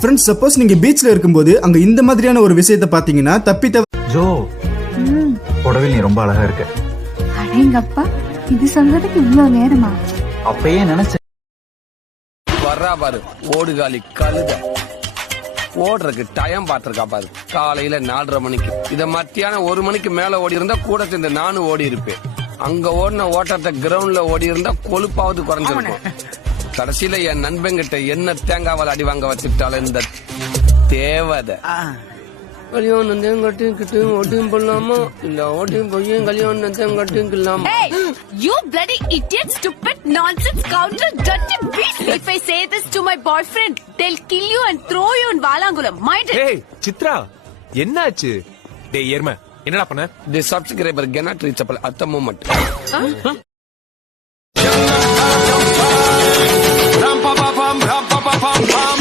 Friends, suppose நீங்க பீச்ல இருக்கும்போது அங்க இந்த மாதிரியான ஒரு விஷயத்தை பாத்தீங்கன்னா ஜோ, புடவில் நீ ரொம்ப அழகா இருக்க. அடேங்கப்பா, இது சொல்றதுக்கு இவ்வளவு நேரமா? அப்பயே நினைச்ச வர்றா பாரு ஓடுகாலி கழுத. ஓடுறதுக்கு டைம் பாத்துருக்கா பாரு. காலையில 4:30 மணிக்கு. இத மத்தியானம் 1 மணிக்கு மேல ஓடி இருந்தா கூட சேர்ந்து நானும் ஓடி இருப்பேன். அங்க ஓடின ஓட்டத்தை கிரவுண்ட்ல ஓடி இருந்தா கொழுப்பாவது குறைஞ்சிருக்கும். கடைசியில என் நண்பங்கிட்ட என்ன தேங்காவால் அடி வாங்க வச்சுட்டால இந்த தேவதை. கல்யாணம் கட்டிக்கிட்டு ஓட்டியும் போடலாமா இல்ல ஓட்டியும் போய் கல்யாணம் கட்டிக்கலாமா? You bloody idiot, stupid, nonsense, scoundrel, dirty beast! If I say this to my boyfriend, they'll kill you and throw you in Valangulam. Mind it! Hey, Chitra, என்னாச்சு? டேய் ஏர்ம, என்னடா பண்ண? The subscriber cannot reachable at the moment. Ram pa pa pam, ram pa pa pam pam.